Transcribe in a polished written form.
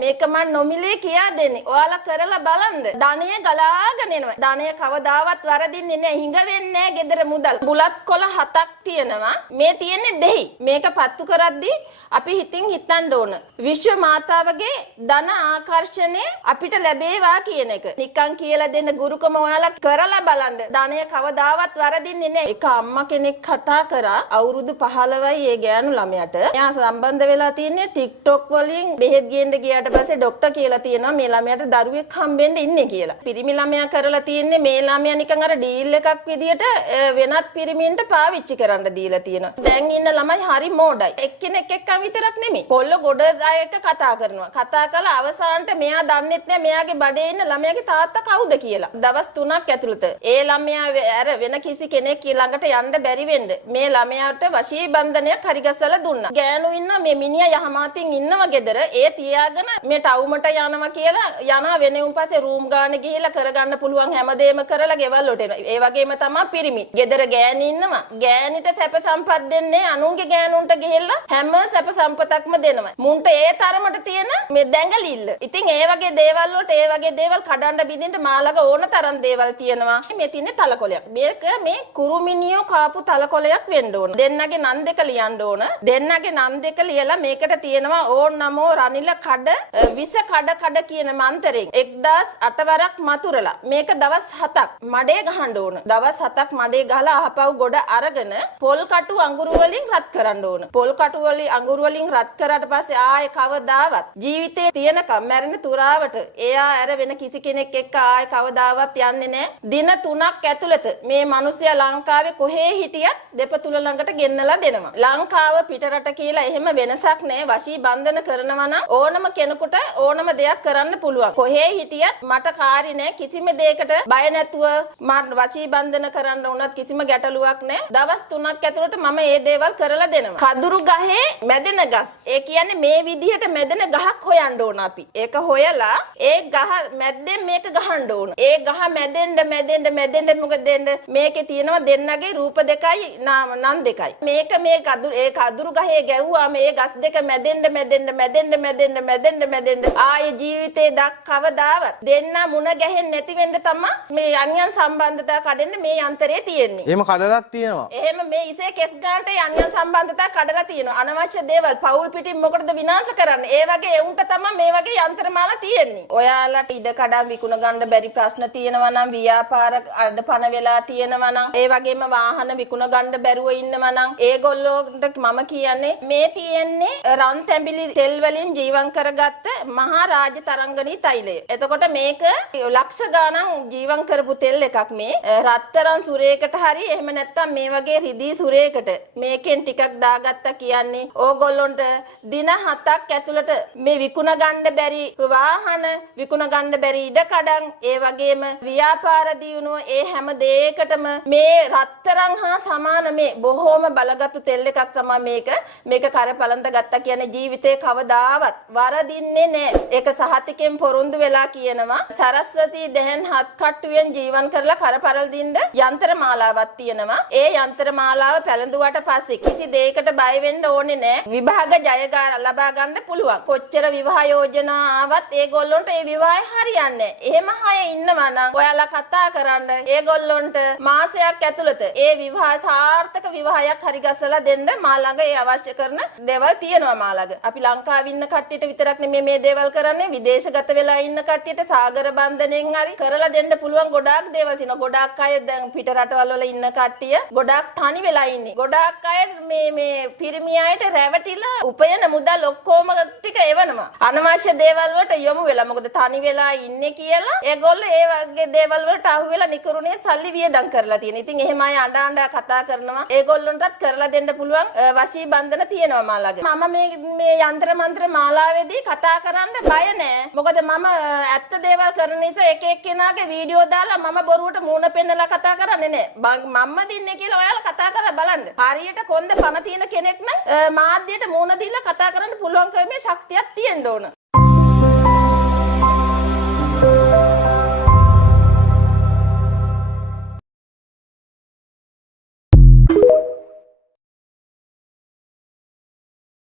මේක මන් නොමිලේ කියා දෙන්නේ. ඔයාලා කරලා බලන්න. ධනය ගලාගෙන එනවා. ධනය කවදාවත් වරදින්නේ නැහැ. හිඟ වෙන්නේ නැහැ ගෙදර මුදල්. බුලත් කොළ 7ක් තියෙනවා. මේ තියෙන්නේ දෙහි. මේක පත්තු කරද්දී අපි හිතින් හිතන්න ඕන. විශ්ව මාතාවගේ ධන ආකර්ෂණය අපිට ලැබේවා කියන එක. නිකන් කියලා දෙන්න ගුරුකම ඔයාලා කරලා බලන්න. ධනය කවදාවත් වරදින්නේ නැහැ. එක අම්මා කෙනෙක් කතා කරා අවුරුදු 15යි ඒ ගෑනු ළමයාට. එයා සම්බන්ධ වෙලා තින්නේ TikTok වලින් බෙහෙත් ගේන්න ගියාට පස්සේ ડોක්ටර් කියලා තියෙනවා මේ ළමයාට දරුවෙක් හම්බෙන්න ඉන්නේ කියලා. පිරිමි ළමයා කරලා තින්නේ මේ ළමයා නිකන් අර ඩීල් එකක් විදියට වෙනත් පිරිමින්ට පාවිච්චි කරන්න දීලා තියෙනවා. දැන් ඉන්න ළමයි හරි මෝඩයි. එක්කෙනෙක් එක්කම විතරක් නෙමෙයි. කොල්ල ගොඩ අය එක්ක කතා කරනවා. කතා කළා අවසානට මෙයා දන්නෙත් නෑ මෙයාගේ බඩේ ඉන්න ළමයාගේ තාත්තා කවුද කියලා. දවස් 3ක් ඇතුළත ඒ ළමයා අර වෙන කිසි කෙනෙක් ළඟට යන්න බැරි වෙන්න මේ ළමයාට වශී බන්ධනයක් හරි ගසලා දුන්නා. ගෑනු ඉන්න මේ මිනිහා යහමාතින් ඉන්නවා ගෙදර. ඒ තියාගෙන මේ ටවුමට යනවා කියලා යනවා වෙනුම් පස්සේ රූම් ගානේ ගිහිල්ලා කරගන්න පුළුවන් හැමදේම කරලා ගෙවල් වලට එනවා. ඒ වගේම තමයි පිරිමි. ගෙදර ගෑණි ඉන්නවා. ගෑණිට සැප සම්පත් දෙන්නේ අනුන්ගේ ගෑනුන්ට ගිහිල්ලා හැම සැප සම්පතක්ම දෙනවා. මුන්ට ඒ තරමට තියෙන මේ දැඟලිල්ල. ඉතින් ඒ වගේ දේවල් වලට ඒ වගේ දේවල් කඩන්න බින්දින්න මාළක ඕන තරම් දේවල් තියෙනවා. මේ තින්නේ තලකොලයක්. මේක මේ කුරුමිනියෝ කාපු තලකොලයක් වෙන්න ඕන. දෙන්නගේ නම් දෙක ලියන්න ඕන. දෙන්නගේ නම් දෙක ලියලා මේකට තියෙනවා ඕන් නමෝ රනිල කඩ විස කඩ කියන මන්තරයෙන් 1008 වරක් මතුරලා මේක දවස් 7ක් මඩේ ගහන්න ඕන. දවස් 7ක් මඩේ ගහලා අහපව් ගොඩ අරගෙන පොල් කටු අඟුරු වලින් රත් කරන්න ඕන. පොල් කටු වලින් අඟුරු වලින් රත් කරාට පස්සේ ආයේ කවදාවත් ජීවිතේ තියෙනකම් මැරෙන තුරාවට එයා ඇර වෙන කිසි කෙනෙක් එක්ක ආයේ කවදාවත් යන්නේ නැහැ. දින 3ක් ඇතුළත මේ මිනිස්සයා ලංකාවේ කොහේ හිටියත් දෙපතුල ළඟට ගෙන්නලා දෙනවා. ලංකාව පිටරට කියලා එහෙම වෙනසක් නැහැ. වශී බන්ධන කරනවා නම් ඕනම කෙනෙකුට ඕනම දෙයක් කරන්න පුළුවන්. කොහේ හිටියත් මට කාරි නැහැ. කිසිම දෙයකට බය නැතුව වශී බන්ධන කරන්න උනත් කිසිම ගැටලුවක් නැහැ. දවස් 3ක් ඇතුළත මම මේ දේවල් කරලා දෙනවා. කදුරු ගහේ මැදෙන ගස්. ඒ කියන්නේ මේ විදිහට මැදෙන ගහක් හොයන්න ඕන අපි. ඒක හොයලා ඒ ගහ මැද්දෙන් මේක ගහන්න ඕන. ඒ ගහ මැදෙන්න මොකද දෙන්න මේකේ තියෙනවා දෙන්නගේ රූප දෙකයි නම් දෙකයි. මේක මේ කදුරු ගහේ ගැව්වා මේ ගස් දෙක මැදෙන්න ආයේ ජීවිතේ දක්වදාවත් දෙන්න මුණ ගැහෙන්නේ නැති වෙන්න තමයි මේ අන්‍යයන් සම්බන්ධතා කඩෙන්න මේ යන්ත්‍රය තියෙන්නේ. එහෙම කඩලක් තියෙනවා. එහෙම මේ ඉසේ කෙස් ගන්නට අන්‍යයන් සම්බන්ධතා කඩලා තියෙනවා. අනවශ්‍ය දේවල් පෞල් පිටින් මොකටද විනාශ කරන්නේ? ඒ වගේ එවුන්ට තමයි මේ වගේ යන්ත්‍රමාලා තියෙන්නේ. ඔයාලට ඉඩ කඩම් විකුණ ගන්න බැරි ප්‍රශ්න තියෙනවා නම් ව්‍යාපාර අඩපණ වෙලා තියෙනවා නම් ඒ වගේම වාහන විකුණ ගන්න බැරුව ඉන්නවා නම් ඒගොල්ලෝන්ට මම කියන්නේ මේ තියෙන්නේ රන් තැඹිලි තෙල් වලින් ජීවම් කරගත්ත මහා රාජ්‍ය තරංගනී තෛලය. එතකොට මේක ලක්ෂ ගණන් ජීවම් කරපු තෙල් එකක් මේ රත්තරන් සුරේකට හරි එහෙම නැත්නම් මේ වගේ රිදී සුරේකට මේකෙන් ටිකක් දාගත්තා කියන්නේ ඕගොල්ලොන්ට දින 7ක් ඇතුළත මේ විකුණ ගන්න බැරි වාහන විකුණ ගන්න බැරි ඉඩ කඩන් ඒ වගේම ව්‍යාපාර දියුණුව ඒ හැම දෙයකටම මේ රත්තරන් හා සමාන මේ බොහෝම බලගත්තු තෙල් එකක් තමයි මේක කරපලන්ත ගත්තා කියන්නේ ජීවිතේ කවදාවත් වරදින්නේ නැහැ. ඒක සහතිකෙන් පොරොන්දු වෙලා කියනවා සරස්වතී දැන් හත් කට්ටුවෙන් ජීවන් කරලා කරපරල් දින්න යන්ත්‍ර මාලාවක් තියෙනවා. ඒ යන්ත්‍ර මාලාව පැලඳුවට පස්සේ කිසි දෙයකට බය වෙන්න ඕනේ නැහැ. විභාග ජය ලබා ගන්න පුළුවන්. කොච්චර විවාහ යෝජනා ආවත් ඒගොල්ලොන්ට ඒ විවාහය හරියන්නේ නැහැ. එහෙම අය ඉන්නවා නම් ඔයාලා කතා කරන්න ඒගොල්ලොන්ට මාසයක් ඇතුළත ඒ විවාහ සාර්ථක විවාහයක් හරි ගස්සලා දෙන්න මා ළඟ ඒ අවශ්‍ය කරන දේවල් තියෙනවා මා ළඟ. අපි ලංකාවේ ඉන්න කට්ටියට විතරක් නෙමෙයි මේ දේවල් කරන්නේ විදේශගත වෙලා ඉන්න කට්ටියට සාගර බන්ධනෙන් හරි කරලා දෙන්න පුළුවන් ගොඩාක් දේවල් තියෙනවා. ගොඩාක් අය දැන් පිට රටවල් වල ඉන්න කට්ටිය ගොඩාක් තනි වෙලා ඉන්නේ. ගොඩාක් අය මේ පිරිමි අයට රැවටිලා උපයන මුදල් ඔක්කොම ටික එවනවා. අනවශ්‍ය දේවල් වලට යොමු වෙලා මොකද තනි වෙලා ඉන්නේ කියලා ඒගොල්ලෝ ඒ වගේ දේවල් වලට අහු වෙලා නිකරුණේ සල්ලි වියදම් කරලා තියෙන. ඉතින් එහෙම අය අඬ කතා කරනවා. ඒගොල්ලොන්ටත් කරලා දෙන්න පුළුවන් වශී බන්ධන තියෙනවා මා ළඟ. මම මේ යන්ත්‍ර මන්ත්‍ර මාලාවේදී කතා කරන්න බය නෑ. මොකද මම ඇත්ත දේවල් කරන නිසා එක එක්කෙනාගේ වීඩියෝ දාලා මම බොරුවට මූණ පෙන්නලා කතා කරන්නේ නෑ. මම්ම දින්නේ කියලා ඔයාලා කතා කරලා බලන්න. හරියට කොන්ද පණ තියෙන කෙනෙක් නම් මාධ්‍යයට මූණ දීලා කතා කරන්න පුළුවන් කමේ ශක්තියක් තියෙන්න ඕන.